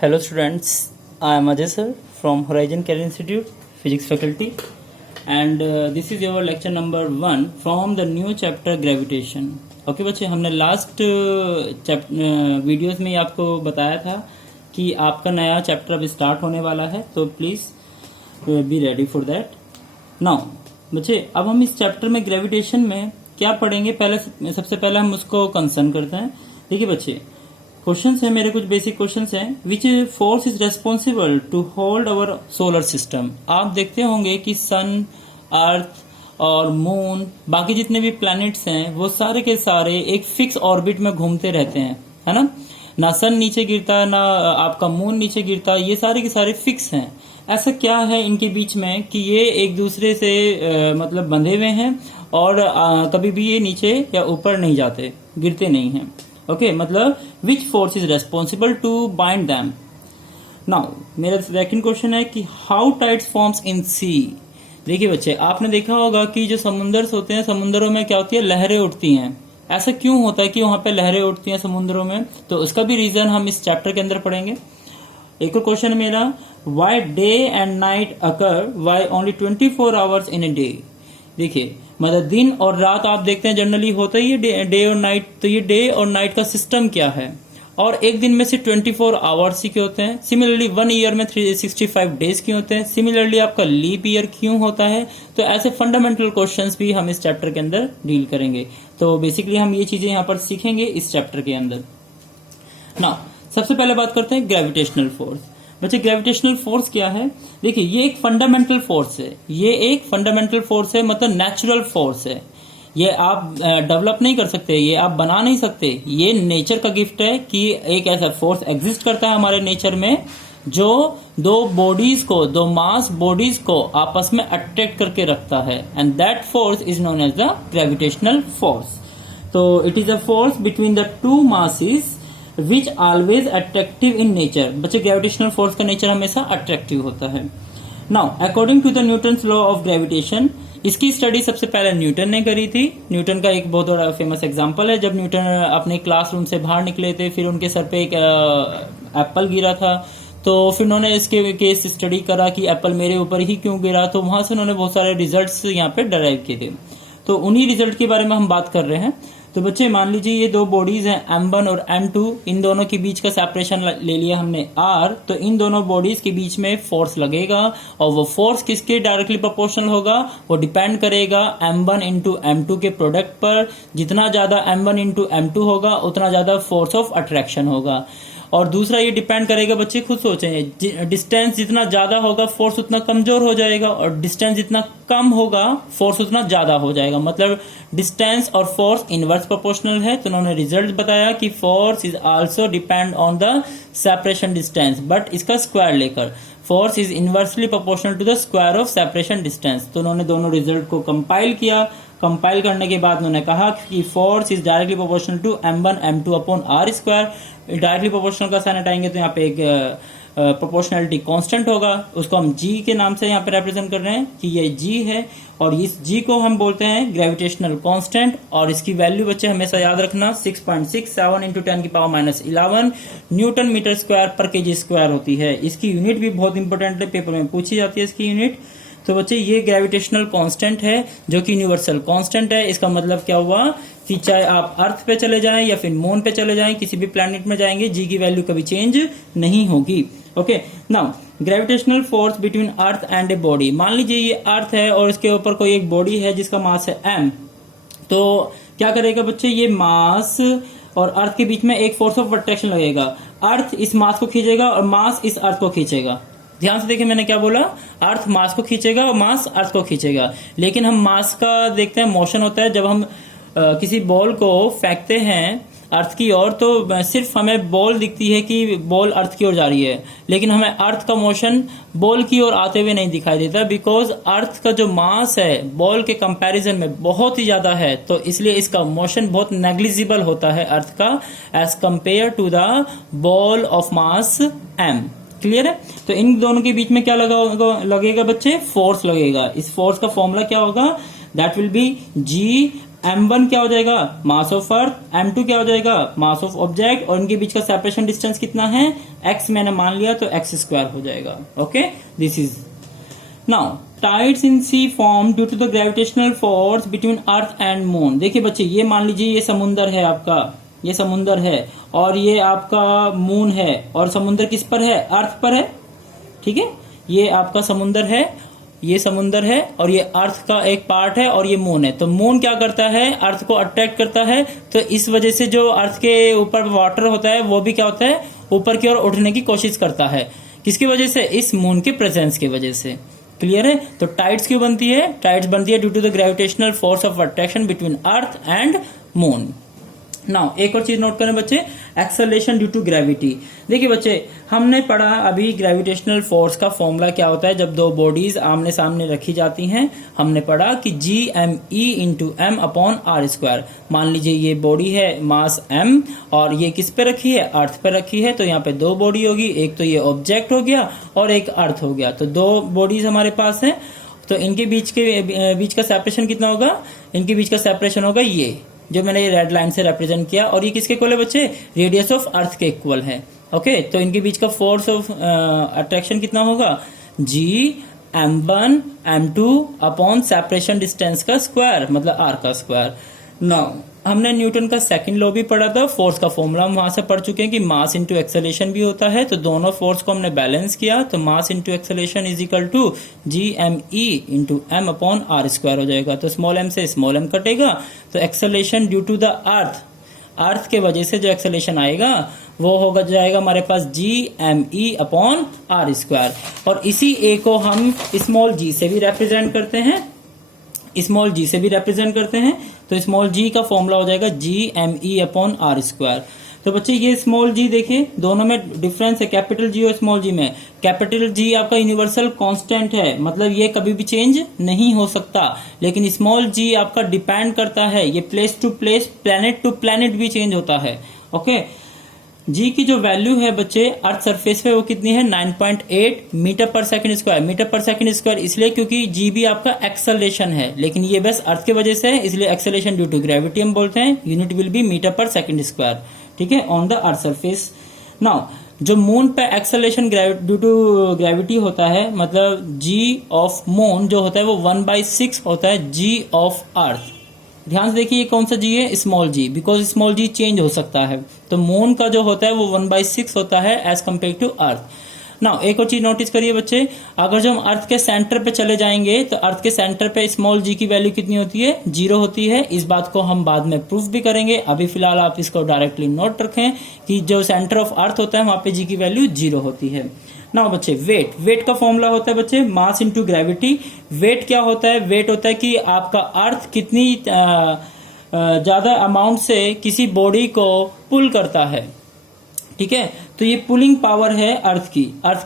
Hello students, I am Ajay sir from Horizon Career Institute, Physics faculty, and this is your lecture number 1 from the new chapter gravitation. Okay बच्चे, हमने last videos में आपको बताया था कि आपका नया चैप्टर अब स्टार्ट होने वाला है, तो please be ready for that. Now बच्चे, अब हम इस चैप्टर में ग्रेविटेशन में क्या पढ़ेंगे, सबसे पहले हम उसको कंसर्न करते हैं. देखिए बच्चे, क्वेश्चंस है मेरे, कुछ बेसिक क्वेश्चंस हैं. Which force is responsible to hold our solar system. आप देखते होंगे कि सन, अर्थ और मून, बाकी जितने भी प्लैनेट्स हैं वो सारे के सारे एक फिक्स ऑर्बिट में घूमते रहते हैं, है ना सन नीचे गिरता है, ना आपका मून नीचे गिरता है, ये सारे के सारे फिक्स हैं. ऐसा क्या है इनके बीच में कि ये एक दूसरे से मतलब बंधे हुए हैं और कभी भी ये नीचे या ऊपर नहीं जाते, गिरते नहीं हैं. ओके, मतलब which force is responsible to bind them. Now मेरा सेकंड क्वेश्चन है कि how tides forms in sea. देखिए बच्चे, आपने देखा होगा कि जो समुंदर होते हैं, समुद्रों में क्या होती है, लहरें उठती हैं. ऐसा क्यों होता है कि वहां पे लहरें उठती हैं समुद्रों में, तो उसका भी रीजन हम इस चैप्टर के अंदर पढ़ेंगे. एक और क्वेश्चन है मेरा, why day and night occur why only 24 hours in a day. देखिए, मतलब दिन और रात आप देखते हैं जनरली होता ही है डे और नाइट, तो ये डे और नाइट का सिस्टम क्या है, और एक दिन में से 24 आवर्स ही क्यों होते हैं. सिमिलरली 1 ईयर में 365 डेज क्यों होते हैं. सिमिलरली आपका लीप ईयर क्यों होता है. तो ऐसे फंडामेंटल क्वेश्चंस भी हम इस चैप्टर के अंदर डील करेंगे. तो बेसिकली हम ये चीजें यहाँ पर सीखेंगे इस चैप्टर के अंदर. ना सबसे पहले बात करते हैं ग्रेविटेशनल फोर्स. बच्चे, ग्रेविटेशनल फोर्स क्या है. देखिए, ये एक फंडामेंटल फोर्स है, ये एक फंडामेंटल फोर्स है, मतलब नेचुरल फोर्स है. ये आप डेवलप नहीं कर सकते, ये आप बना नहीं सकते, ये नेचर का गिफ्ट है कि एक ऐसा फोर्स एग्जिस्ट करता है हमारे नेचर में जो दो मास बॉडीज को आपस में अट्रैक्ट करके रखता है, and that force is known as the gravitational force. तो it is a force between the two masses which always attractive in nature. बच्चे, ग्रेविटेशनल फोर्स का नेचर हमेशा अट्रैक्टिव होता है. Now according to the Newton's law of gravitation, इसकी study सबसे पहले Newton ने करी थी. न्यूटन का एक बहुत बड़ा फेमस एग्जांपल है, जब न्यूटन अपने क्लासरूम से बाहर निकले थे, फिर उनके सर पे एक एप्पल गिरा था, तो फिर उन्होंने इसके केस स्टडी करा कि एप्पल मेरे ऊपर ही क्यों गिरा. तो वहां से उन्होंने बहुत सारे रिजल्ट्स यहाँ पे डराइव किए थे. तो उन्हीं रिजल्ट के बारे में हम बात कर रहे हैं. तो बच्चे, मान लीजिए ये दो बॉडीज हैं M1 और M2, इन दोनों के बीच का सेपरेशन ले लिया हमने R. तो इन दोनों बॉडीज के बीच में फोर्स लगेगा, और वो फोर्स किसके डायरेक्टली प्रोपोर्शनल होगा, वो डिपेंड करेगा M1 इंटू M2 के प्रोडक्ट पर. जितना ज्यादा M1 इंटू M2 होगा उतना ज्यादा फोर्स ऑफ अट्रैक्शन होगा. और दूसरा ये डिपेंड करेगा, बच्चे खुद सोचें, डिस्टेंस जितना ज्यादा होगा फोर्स उतना कमजोर हो जाएगा, और डिस्टेंस जितना कम होगा फोर्स उतना ज्यादा हो जाएगा. मतलब डिस्टेंस और फोर्स इनवर्स प्रोपोर्शनल है. तो उन्होंने रिजल्ट बताया कि force is also depend on the separation distance, but इसका स्क्वायर लेकर. Force is inversely proportional to the square of separation distance. तो उन्होंने दोनों रिजल्ट को कंपाइल किया. कंपाइल करने के बाद उन्होंने कहा कि force is directly proportional to M1 M2 upon R square. Directly proportional का साइन हटाएंगे तो यहाँ पे एक प्रोपोर्शनलिटी कांस्टेंट होगा, उसको हम G के नाम से यहाँ पे रिप्रेजेंट कर रहे हैं कि ये G है, और इस G को हम बोलते हैं ग्रेविटेशनल कांस्टेंट. और इसकी वैल्यू बच्चे हमेशा याद रखना 6.67 इंटू 10⁻11 न्यूटन मीटर स्क्वायर पर केजी स्क्वायर होती है. इसकी यूनिट भी बहुत इंपॉर्टेंट है, पेपर में पूछी जाती है इसकी यूनिट. तो बच्चे, ये ग्रेविटेशनल कांस्टेंट है जो कि यूनिवर्सल कांस्टेंट है. इसका मतलब क्या हुआ कि चाहे आप अर्थ पे चले जाएं या फिर मून पे चले जाएं, किसी भी प्लैनेट में जाएंगे, जी की वैल्यू कभी चेंज नहीं होगी. Okay, now gravitational force between earth and a body. मान लीजिए ये अर्थ है और इसके ऊपर कोई एक बॉडी है जिसका मास है M. तो क्या करेगा बच्चे, ये मास और अर्थ के बीच में एक फोर्स ऑफ अट्रैक्शन लगेगा. अर्थ इस मास को खींचेगा और मास इस अर्थ को खींचेगा. ध्यान से देखिए मैंने क्या बोला, अर्थ मास को खींचेगा और मास अर्थ को खींचेगा. लेकिन हम मास का देखते हैं, मोशन होता है जब हम किसी बॉल को फेंकते हैं अर्थ की ओर, तो सिर्फ हमें बॉल दिखती है कि बॉल अर्थ की ओर जा रही है, लेकिन हमें अर्थ का मोशन बॉल की ओर आते हुए नहीं दिखाई देता, बिकॉज अर्थ का जो मास है बॉल के कंपैरिजन में बहुत ही ज्यादा है. तो इसलिए इसका मोशन बहुत नेग्लिजिबल होता है अर्थ का, as compare to the ball of mass M. Clear है. तो इन दोनों के बीच में क्या लगेगा बच्चे, फोर्स लगेगा. इस फोर्स का फॉर्मूला क्या होगा, that will be G m1 क्या हो जाएगा, मास ऑफ अर्थ, m2 क्या हो जाएगा, मास ऑफ ऑब्जेक्ट, और इनके बीच का सेपरेशन डिस्टेंस कितना है, x मैंने मान लिया तो x स्क्वायर हो जाएगा। Okay, this is now tides in sea form due to the gravitational force between earth and moon. देखिए बच्चे, ये मान लीजिए ये समुंदर है आपका, ये समुंदर है और ये आपका मून है, और समुंदर किस पर है, अर्थ पर है। ठीक है, ये आपका समुंदर है, ये समुंदर है, और ये अर्थ का एक पार्ट है, और ये मून है। तो मून क्या करता है, अर्थ को अट्रैक्ट करता है, तो इस वजह से जो अर्थ के ऊपर वाटर होता है वो भी क्या होता है, ऊपर की ओर उठने की कोशिश करता है। किसकी वजह से, इस मून के प्रेजेंस की वजह से। क्लियर है। तो टाइड्स क्यों बनती है, टाइड्स बनती है due to the gravitational force of attraction between earth and moon. Now एक और चीज नोट करें बच्चे, एक्सेलरेशन ड्यू टू ग्रेविटी। देखिए बच्चे, हमने पढ़ा अभी ग्रेविटेशनल फोर्स का फॉर्मूला क्या होता है जब दो बॉडीज आमने सामने रखी जाती हैं। हमने पढ़ा कि GME into M upon R square. मान लीजिए ये बॉडी है मास m, और ये किस पे रखी है, अर्थ पे रखी है। तो यहाँ पे दो बॉडी होगी, एक तो ये ऑब्जेक्ट हो गया और एक अर्थ हो गया। तो दो बॉडीज हमारे पास है, तो इनके बीच का सेपरेशन कितना होगा, इनके बीच का सेपरेशन होगा ये जो मैंने ये रेड लाइन से रिप्रेजेंट किया। और ये किसके इक्वल है बच्चे, रेडियस ऑफ अर्थ के इक्वल है। ओके, तो इनके बीच का फोर्स ऑफ अट्रैक्शन कितना होगा, Gm1 m2 upon separation distance का स्क्वायर, मतलब r का स्क्वायर। नाउ हमने न्यूटन का सेकंड लॉ भी पढ़ा था, फोर्स का फॉर्मूला हम वहां से पढ़ चुके हैं कि मास इंटू एक्सेलरेशन भी होता है। तो दोनों फोर्स को हमने बैलेंस किया, तो mass into acceleration is equal to GME into M upon R square हो जाएगा। तो स्मॉल m से स्मॉल m कटेगा, तो acceleration due to the earth के वजह से जो एक्सेलरेशन आएगा वो होगा जाएगा हमारे पास GME अपॉन आर स्क्वायर। और इसी ए को हम स्मॉल g से भी रिप्रेजेंट करते हैं, स्मॉल g से भी रिप्रेजेंट करते हैं। तो स्मॉल g का फॉर्मूला हो जाएगा GME अपॉन आर स्क्वायर। तो बच्चे ये स्मॉल g देखिए, दोनों में डिफरेंस है, कैपिटल G और स्मॉल g में। कैपिटल G आपका यूनिवर्सल कांस्टेंट है, मतलब ये कभी भी चेंज नहीं हो सकता। लेकिन स्मॉल g आपका डिपेंड करता है, ये place to place, planet to planet भी चेंज होता है। ओके, जी की जो वैल्यू है बच्चे अर्थ सरफेस पे वो कितनी है, 9.8 मीटर पर सेकंड स्क्वायर। मीटर पर सेकंड स्क्वायर इसलिए क्योंकि जी भी आपका एक्सेलरेशन है, लेकिन ये बस अर्थ के वजह से है, इसलिए एक्सेलरेशन ड्यू टू ग्रेविटी हम बोलते हैं। यूनिट विल बी मीटर पर सेकंड स्क्वायर, ठीक है, on the earth surface. Now जो मून पे एक्सेलरेशन ड्यू टू ग्रेविटी होता है, मतलब जी ऑफ मून जो होता है वो 1/6 होता है जी ऑफ अर्थ। ध्यान से देखिए ये कौन सा जी है, small G, because small G change हो सकता है। तो मून का जो होता है वो 1/6 होता है as compare to earth. Now एक और चीज नोटिस करिए बच्चे, अगर जो हम अर्थ के सेंटर पे चले जाएंगे तो अर्थ के सेंटर पे स्मॉल जी की वैल्यू कितनी होती है, 0 होती है। इस बात को हम बाद में प्रूफ भी करेंगे, अभी फिलहाल आप इसको डायरेक्टली नोट रखें कि जो सेंटर ऑफ अर्थ होता है वहां पे जी की वैल्यू 0 होती है। नाउ बच्चे वेट का फॉर्मूला होता है बच्चे मास इंटू ग्रेविटी। वेट क्या होता है, वेट होता है कि आपका अर्थ कितनी ज्यादा अमाउंट से किसी बॉडी को पुल करता है, ठीक है। तो ये पुलिंग पावर है अर्थ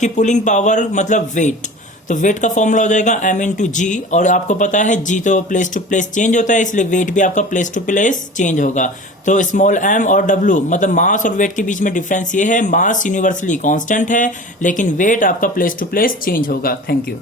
की पुलिंग पावर मतलब वेट। तो वेट का फॉर्मूला हो जाएगा m इंटू जी, और आपको पता है जी तो प्लेस टू प्लेस चेंज होता है, इसलिए वेट भी आपका प्लेस टू प्लेस चेंज होगा। तो स्मॉल m और w मतलब मास और वेट के बीच में डिफरेंस ये है, मास यूनिवर्सली कांस्टेंट है लेकिन वेट आपका प्लेस टू प्लेस चेंज होगा। Thank you.